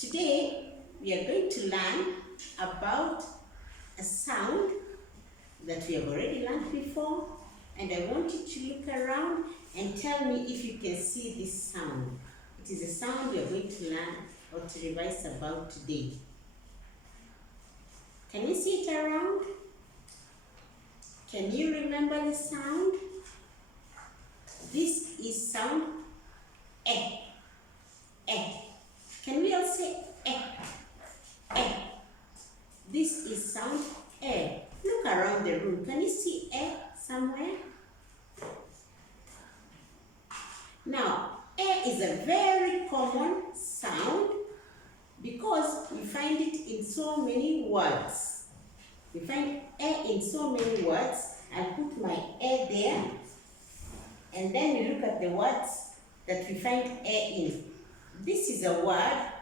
Today we are going to learn about a sound that we have already learned before, and I want you to look around and tell me if you can see this sound. It is a sound we are going to learn or to revise about today. Can you see it around? Can you remember the sound? This is sound eh. Eh. Can we all say eh? Eh. This is sound eh. Look around the room. Can you see eh somewhere? Now, eh is a very common sound because we find it in so many words. We find eh in so many words. I'll put my eh there, and then we look at the words that we find eh in. This is a word,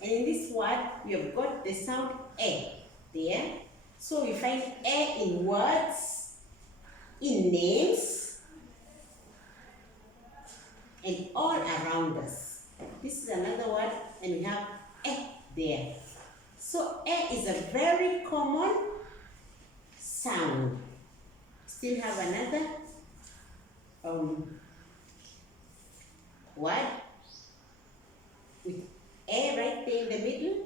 and in this word we have got the sound eh there. So we find eh in words, in names, and all around us. This is another word, and we have eh there. So eh is a very common sound. Still have another word with eh right there in the middle.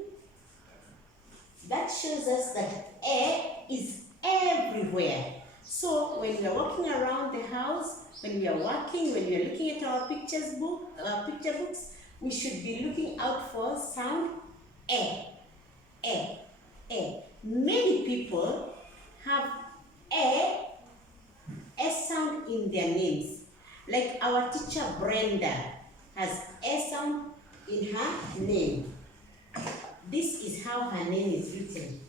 That shows us that eh is everywhere. So when we are walking around the house, when we are working, when we are looking at our picture books, we should be looking out for sound eh, eh, eh. Many people have eh sound in their names. Like our teacher Brenda has eh sound in her name. This is how her name is written.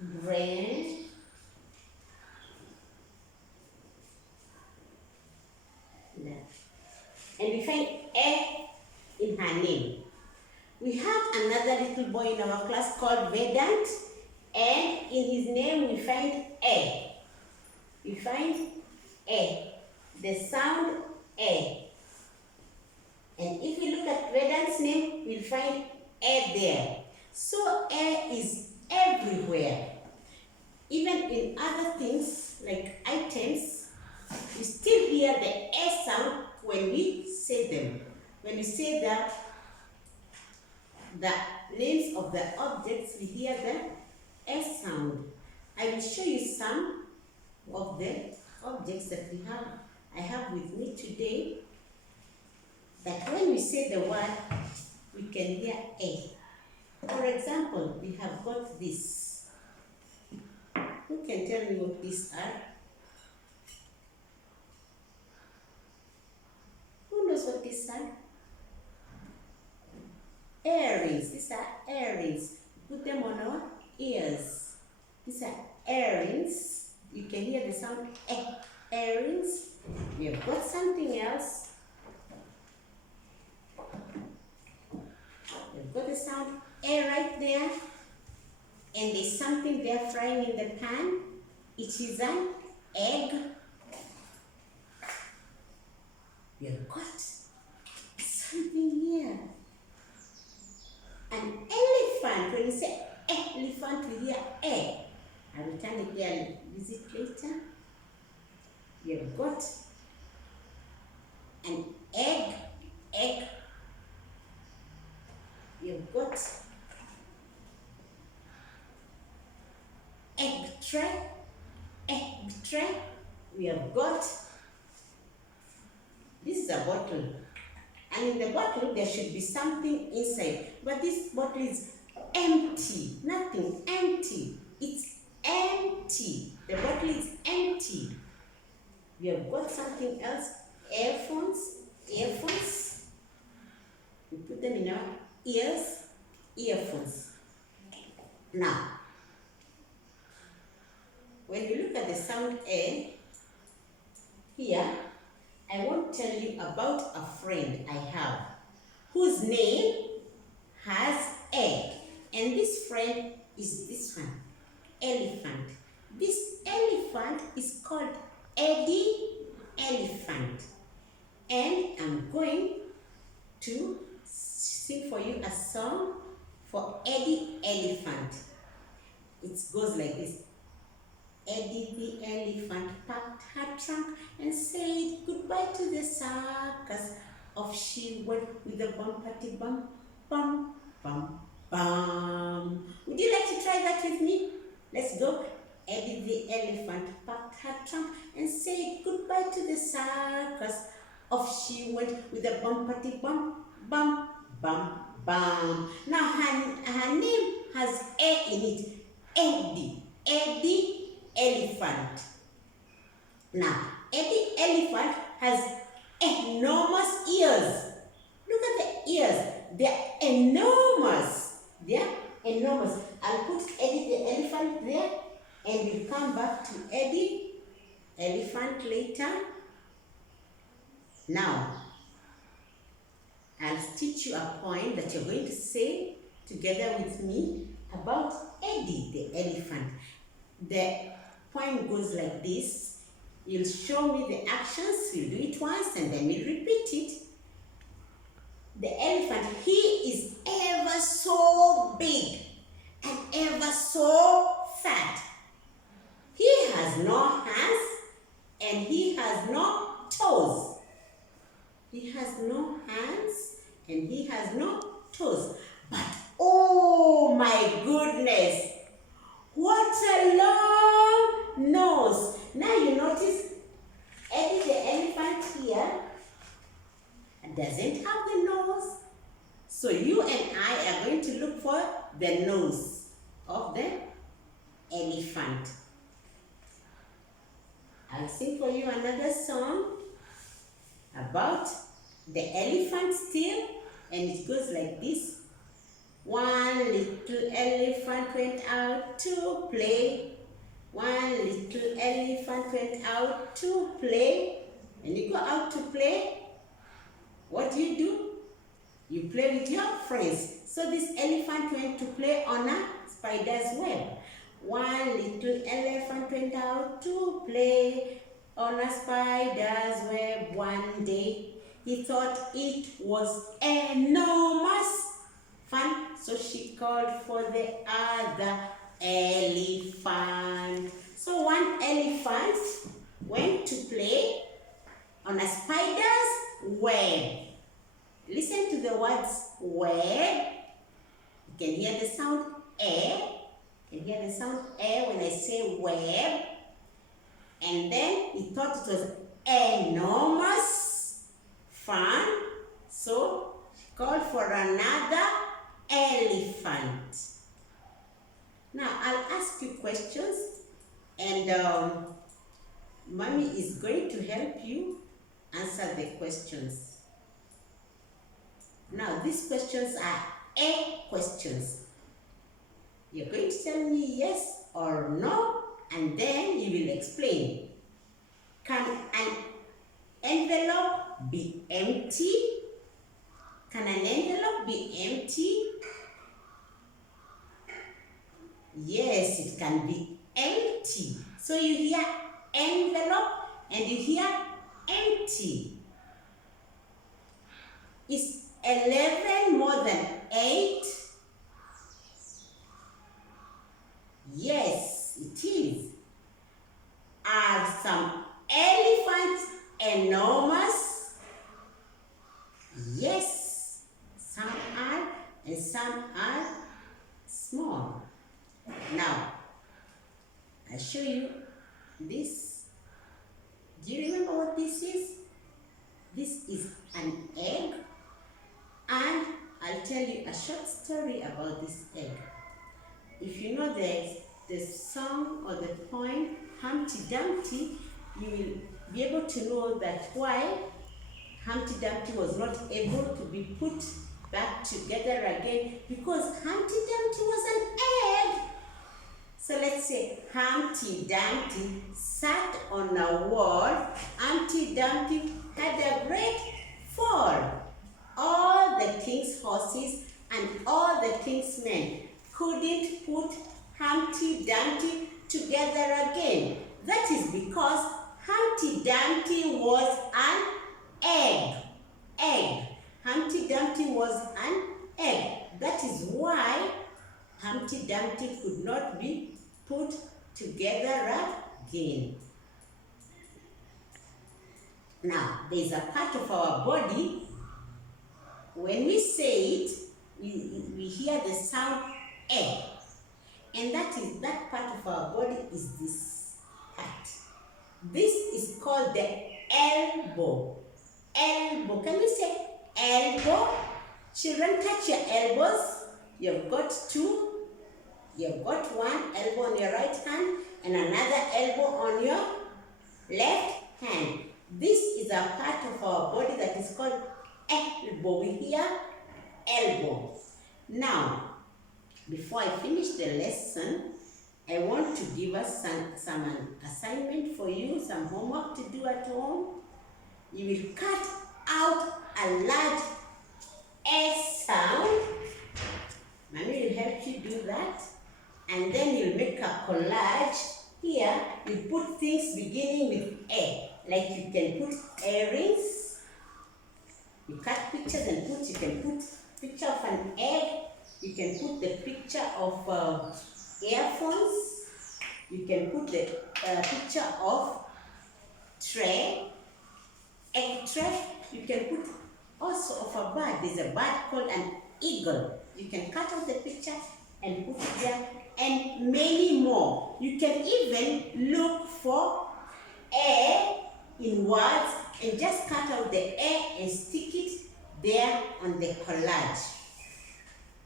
Brenda. And we find eh in her name. We have another little boy in our class called Vedant, and in his name we find eh. We find eh, the sound eh. And if we look at Vedant's name, we'll find eh there. So eh is everywhere. Even in other things like items, we still hear the eh sound when we say them. When we say the names of the objects, we hear the eh sound. I will show you some of the objects that I have with me today, that when we say the word, we can hear eh. For example, we have got this. Who can tell me what these are? Who knows what these are? Earrings. These are earrings. Put them on our ears. These are earrings. You can hear the sound eh. Earrings. We have got something else. We've got the sound eh right there. And there's something there frying in the pan. It is an egg. We have got something here. An elephant. When you say elephant, we hear eh. I will turn it there and visit later. We have got an egg. We have got egg tray. We have got, this is a bottle. And in the bottle, there should be something inside. But this bottle is empty. Nothing. Empty. It's empty. The bottle is empty. We have got something else. Earphones. We put them in our ears. Earphones. Now, when you look at the sound eh, here, I want to tell you about a friend I have whose name has egg. And this friend is this one, elephant. This elephant is called Eddie Elephant. And I'm going to sing for you a song for Eddie Elephant. It goes like this. Eddie the elephant packed her trunk and said goodbye to the circus. Off she went with a bumpety bum, bum, bum, bum. Would you like to try that with me? Let's go. Eddie the elephant packed her trunk and said goodbye to the circus. Off she went with a bumpety bum, bum, bum, bum. Now her name has A in it. Eddie. Eddie Elephant. Now, Eddie Elephant has enormous ears. Look at the ears. They're enormous. They're enormous. I'll put Eddie the Elephant there and we'll come back to Eddie Elephant later. Now, I'll teach you a poem that you're going to say together with me about Eddie the Elephant. The poem goes like this. You'll show me the actions, we'll do it once and then we'll repeat it. The elephant, he is ever so big and ever so fat. He has no hands and he has no toes. He has no hands and he has no toes. But oh my goodness, what a long nose. Now you notice Eddie the elephant here doesn't have the nose. So you and I are going to look for the nose of the elephant. I'll sing for you another song about the elephant still, and it goes like this. One little elephant went out to play. One little elephant went out to play. When you go out to play, what do? You play with your friends. So this elephant went to play on a spider's web. One little elephant went out to play on a spider's web one day. He thought it was enormous fun, so she called for the other elephant. So one elephant went to play on a spider's web. Listen to the words web. You can hear the sound A. You can hear the sound A when I say web. And then he thought it was enormous fun, so she called for another elephant. Now I'll ask you questions and Mommy is going to help you answer the questions. Now these questions are A questions. You're going to tell me yes or no and then you will explain. Can an envelope be empty? Can an envelope be empty? Yes, it can be empty. So you hear envelope and you hear empty. Is 11 more than 8? Yes, it is. Are some elephants enormous? Yes, some are and some are small. Now, I'll show you this. Do you remember what this is? This is an egg, and I'll tell you a short story about this egg. If you know the song or the poem Humpty Dumpty, you will be able to know that why Humpty Dumpty was not able to be put back together again, because Humpty Dumpty was an egg. So let's say Humpty Dumpty sat on a wall. Humpty Dumpty had a great fall. All the king's horses and all the king's men couldn't put Humpty Dumpty together again. That is because Humpty Dumpty was an egg. Humpty Dumpty was an is why Humpty Dumpty could not be put together again. Now, there is a part of our body, when we say it, we hear the sound A. And that part of our body is this part. This is called the elbow. Elbow. Can you say elbow? Children, touch your elbows. You've got two. You've got one elbow on your right hand and another elbow on your left hand. This is a part of our body that is called elbow. We hear elbow. Now, before I finish the lesson, I want to give us some assignment for you, some homework to do at home. You will cut out a large S sound. Mommy will help you do that. And then you'll make a collage. Here, you put things beginning with A. Like you can put earrings. You cut pictures and you can put picture of an egg. You can put the picture of earphones. You can put the picture of tray, egg tray. You can put also of a bird. There's a bird called an eagle. You can cut out the picture and put it there, and many more. You can even look for A in words and just cut out the A and stick it there on the collage.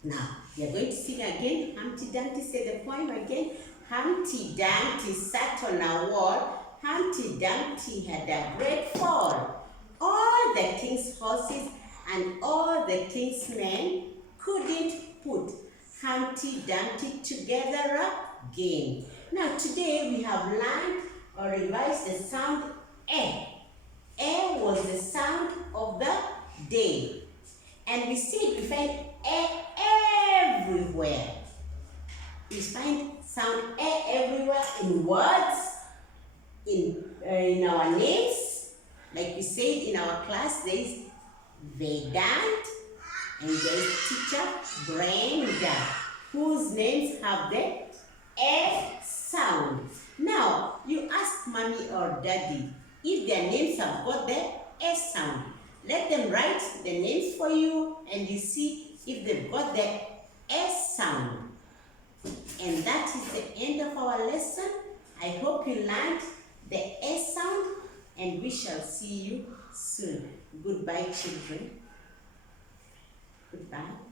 Now, we are going to sing again. Humpty Dumpty, say the poem again. Humpty Dumpty sat on a wall. Humpty Dumpty had a great fall. All the king's horses and all the king's men couldn't put Humpty Dumpty together again. Now, today we have learned or revised the sound A. A was the sound of the day. And we said we find A everywhere. We find sound A everywhere in words, in our names. Like we said in our class, there is Vedant and there is teacher Brenda, whose names have the A sound. Now, you ask mommy or daddy if their names have got the S sound. Let them write the names for you and you see if they've got the S sound. And that is the end of our lesson. I hope you learned the S sound and we shall see you soon. Goodbye, children. Goodbye.